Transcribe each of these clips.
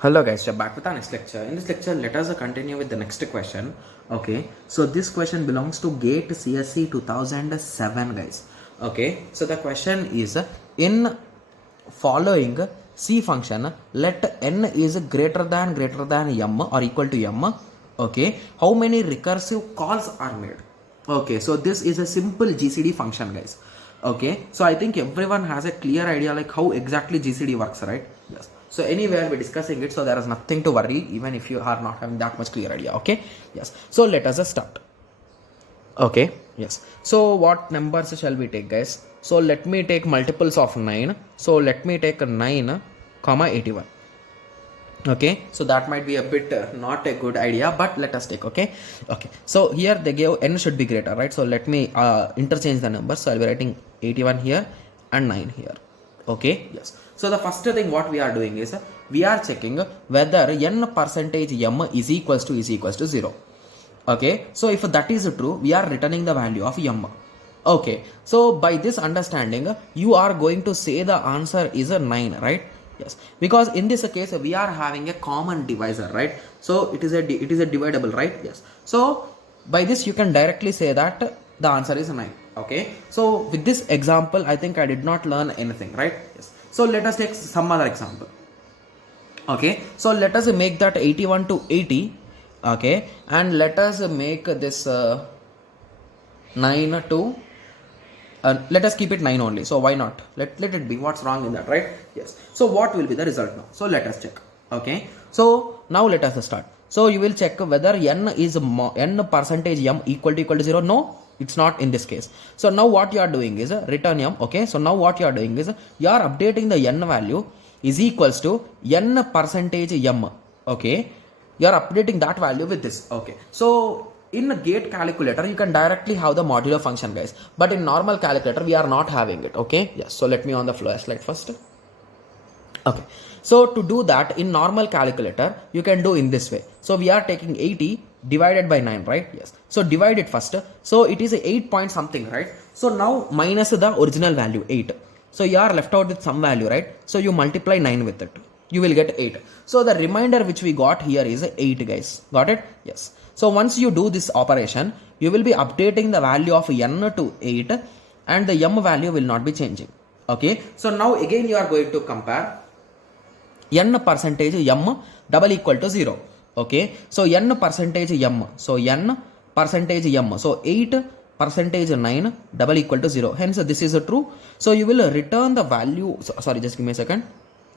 Hello guys, we're back with our next lecture. In this lecture, let us continue with the next question. Okay, so this question belongs to GATE CSE 2007 guys. Okay, so the question is in following C function, let n is greater than m or equal to m. Okay, how many recursive calls are made? Okay, so this is a simple GCD function guys. Okay, so I think everyone has a clear idea like how exactly GCD works, right? Yes. So anywhere we're discussing it, so there is nothing to worry even if you are not having that much clear idea. Okay, yes. So let us start. Okay, yes. So what numbers shall we take guys? So let me take multiples of 9. So let me take 9 comma 81. Okay, so that might be a bit not a good idea, but let us take. Okay, so here they gave n should be greater, right? So let me interchange the numbers. So I'll be writing 81 here and 9 here. Okay, yes. So the first thing what we are doing is we are checking whether n percentage m is equals to 0. Okay, so if that is true, we are returning the value of m. Okay, so by this understanding, you are going to say the answer is a 9, right? Yes, because in this case we are having a common divisor, right? So it is a dividable, right? Yes. So by this you can directly say that the answer is 9. Okay, so with this example I think I did not learn anything, right? Yes. So let us take some other example. Okay, so let us make that 81 to 80. Okay, and let us make this 9 to let us keep it 9 only. So why not? Let it be. What's wrong in that, right? Yes. So what will be the result now? So let us check. Okay. So now let us start. So you will check whether n is n percentage m equal to 0. No, it's not in this case. So now what you are doing is return m. Okay. So now what you are doing is you are updating the n value is equals to n percentage m. Okay. You are updating that value with this. Okay. So in a GATE calculator you can directly have the modulo function guys, but in normal calculator we are not having it. Okay, yes. So let me on the flashlight first. Okay, so to do that in normal calculator you can do in this way. So we are taking 80 divided by 9, right? Yes. So divide it first. So it is a 8 point something, right? So now minus the original value 8. So you are left out with some value, right? So you multiply 9 with it, you will get 8. So the remainder which we got here is 8 guys. Got it? Yes. So once you do this operation, you will be updating the value of n to 8 and the m value will not be changing. Okay. So now again you are going to compare n percentage m double equal to 0. Okay. So n percentage m. So n percentage m. So 8 percentage 9 double equal to 0. Hence this is true. So you will return the value. Sorry, just give me a second.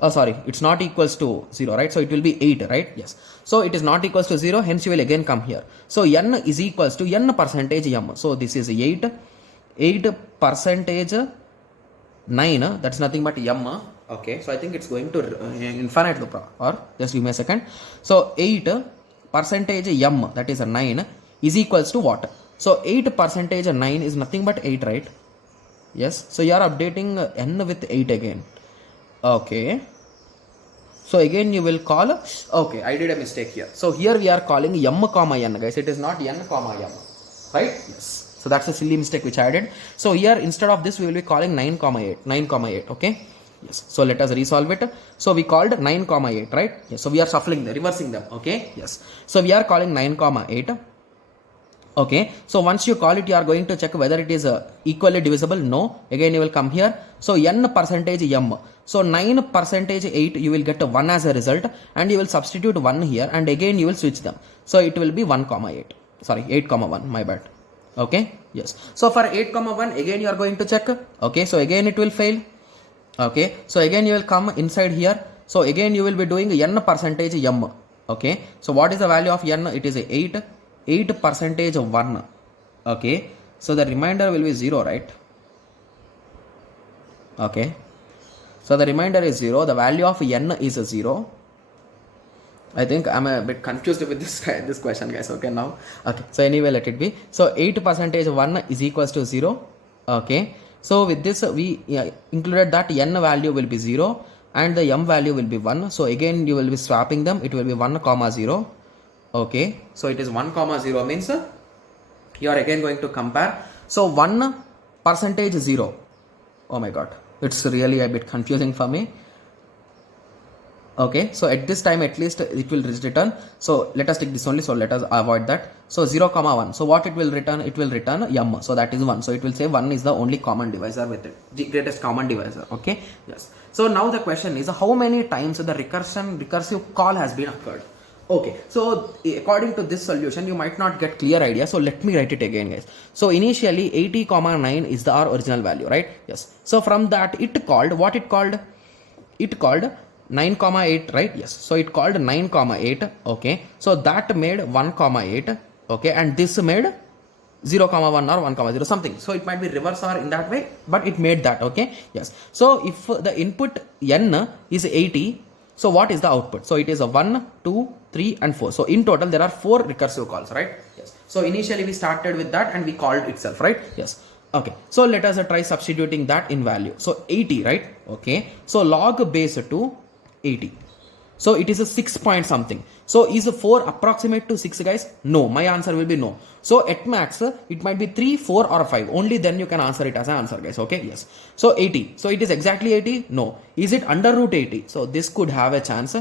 Oh, sorry, it's not equals to 0, right? So it will be 8, right? Yes. So it is not equals to 0, hence you will again come here. So n is equals to n percentage m. So this is 8 percentage 9, that's nothing but m. Okay, so I think it's going to infinite loop, or just give me a second. So 8 percentage m, that is a 9, is equals to what? So 8 percentage 9 is nothing but 8, right? Yes. So you are updating n with 8 again. Okay, so again you will call, okay, I did a mistake here. So here we are calling m comma n guys, it is not n comma m, right? Yes. So that's a silly mistake which I did. So here instead of this we will be calling 9 comma 8. Okay, yes. So let us resolve it. So we called 9 comma 8, right? Yes. So we are shuffling them, reversing them. Okay, yes. So we are calling 9 comma 8. Okay, so once you call it, you are going to check whether it is equally divisible. No, again you will come here. So n percentage m. So 9 percentage 8, you will get 1 as a result, and you will substitute 1 here, and again you will switch them. So it will be 1 comma 8. Sorry, 8 comma 1. My bad. Okay, yes. So for 8 comma 1, again you are going to check. Okay, so again it will fail. Okay, so again you will come inside here. So again you will be doing n percentage m. Okay, so what is the value of n? It is 8 percentage of 1. Okay, so the remainder will be 0, right? Okay, so the remainder is 0. The value of n is 0. I think I'm a bit confused with this question guys. Okay, now okay, so anyway let it be. So 8 percentage 1 is equals to 0. Okay, so with this we included that n value will be 0 and the m value will be 1. So again you will be swapping them, it will be 1 comma 0. Okay, so it is 1 comma 0 means you are again going to compare. So 1 percentage 0. Oh my god, it's really a bit confusing for me. Okay, so at this time at least it will return, so let us take this only, so let us avoid that. So 0 comma 1, so what it will return, it will return m, so that is 1, so it will say 1 is the only common divisor with it, the greatest common divisor. Okay, yes. So now the question is, how many times the recursive call has been occurred? Okay, so according to this solution you might not get clear idea, so let me write it again, guys. So initially 80 comma 9 is our original value, right? Yes. So from that it called, what it called, it called 9 comma 8, right? Yes. So it called 9 comma 8. Okay, so that made 1 comma 8. Okay, and this made 0 comma 1 or 1 comma 0 something, so it might be reverse or in that way, but it made that. Okay, yes. So if the input n is 80, so what is the output? So it is a 1 2 3 and 4, so in total there are 4 recursive calls, right? Yes. So initially we started with that and we called itself, right? Yes. Okay, so let us try substituting that in value. So 80, right? Okay, so log base 2 80, so it is a 6 point something. So is a 4 approximate to 6, guys? No, my answer will be no. So at max it might be 3 4 or 5, only then you can answer it as an answer, guys. Okay, yes. So 80, so it is exactly 80? No. Is it under root 80? So this could have a chance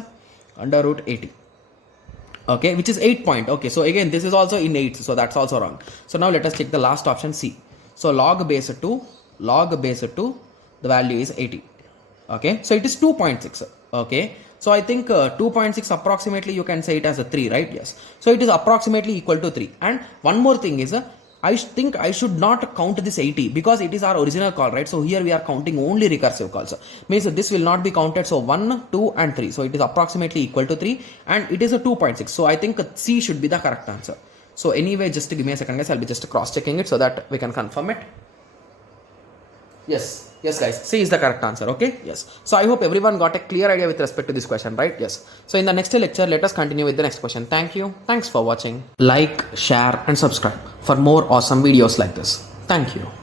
under root 80. Okay, which is 8 point. Okay, so again this is also in 8, so that's also wrong. So now let us check the last option, C. So log base 2, the value is 80. Okay, so it is 2.6. Okay, so I think 2.6 approximately you can say it as a 3, right? Yes. So it is approximately equal to 3. And one more thing is, I think I should not count this 80 because it is our original call, right? So here we are counting only recursive calls. Means this will not be counted. So 1, 2 and 3. So it is approximately equal to 3 and it is a 2.6. So I think C should be the correct answer. So anyway, just give me a second, guys. I'll be just cross checking it so that we can confirm it. Yes guys, C is the correct answer. Okay, yes. So I hope everyone got a clear idea with respect to this question, right? Yes. So in the next lecture, let us continue with the next question. Thank you. Thanks for watching. Like, share and subscribe for more awesome videos like this. Thank you.